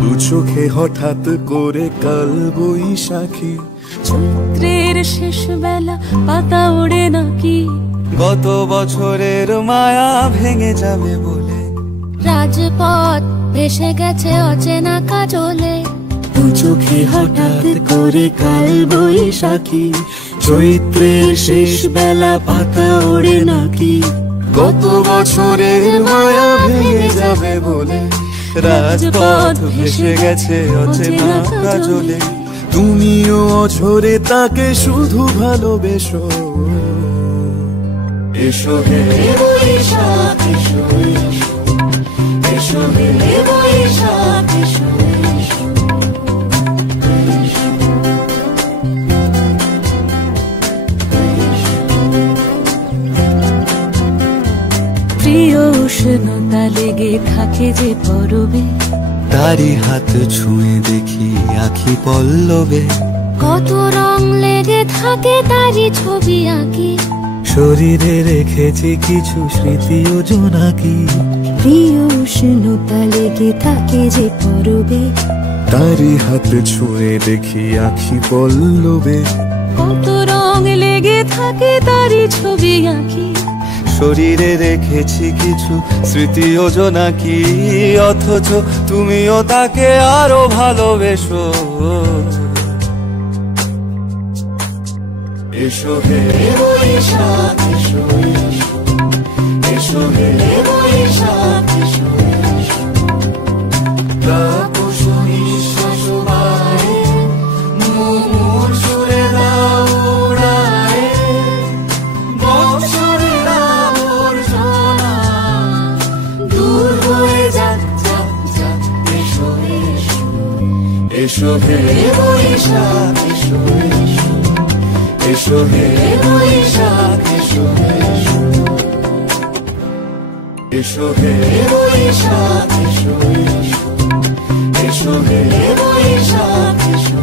দু চোখে হঠাৎ করে কাল বৈশাখী, চৈত্রের শেষ বেলা পাতা ওড়ে নাকি, গত বছরের মায়া ভেঙে যাবে বলে রাজপথ ভেসে গেছে অচেনা কাজলে। দু চোখে হঠাৎ করে কাল বৈশাখী, চৈত্রের শেষ বেলা পাতা ওড়ে নাকি, গত বছরের মায়া ভেঙে যাবে বলে রাজপথ ভেসে গেছে অচেনা কাজলে। তুমিও অঝরে তাকে শুধু ভালোবেসো, এসো হে বৈশাখ এসো, এসো হে বৈশাখ এসো। প্রিয় উষ্ণতা লেগে থাকে যে পরবে, তারি হাত ছুঁয়ে দেখি আখি পল্লবে, কত রং লেগে থাকে তারই ছবি আঁকি, শরীরে রেখেছি কিছু স্মৃতি ও জোনাকি। প্রিয় উষ্ণতা লেগে থাকে যে পরবে, তারি হাত ছুঁয়ে দেখি আখি পল্লবে, কত রং লেগে থাকে তারই ছবি আঁকি, শরীরে রেখেছি কিছু স্মৃতি ও জোনাকি। অথচ তুমিও তাকে আরো ভালোবেসো, এসো হে বৈশাখ এসো, এসো হে বৈশাখ এসো। তাপস নিঃশ্বাস বাড়ে, মুমুর সুরে দাও উড়ায়ে, বছরের আবর্জনা দূর হয়ে যাক যাক যাক। এসো এসো, এসো হে বৈশাখ এসো, এসো হে বৈশাখ এসো, এসো হে বৈশাখ এসো, এসো হে বৈশাখ এসো।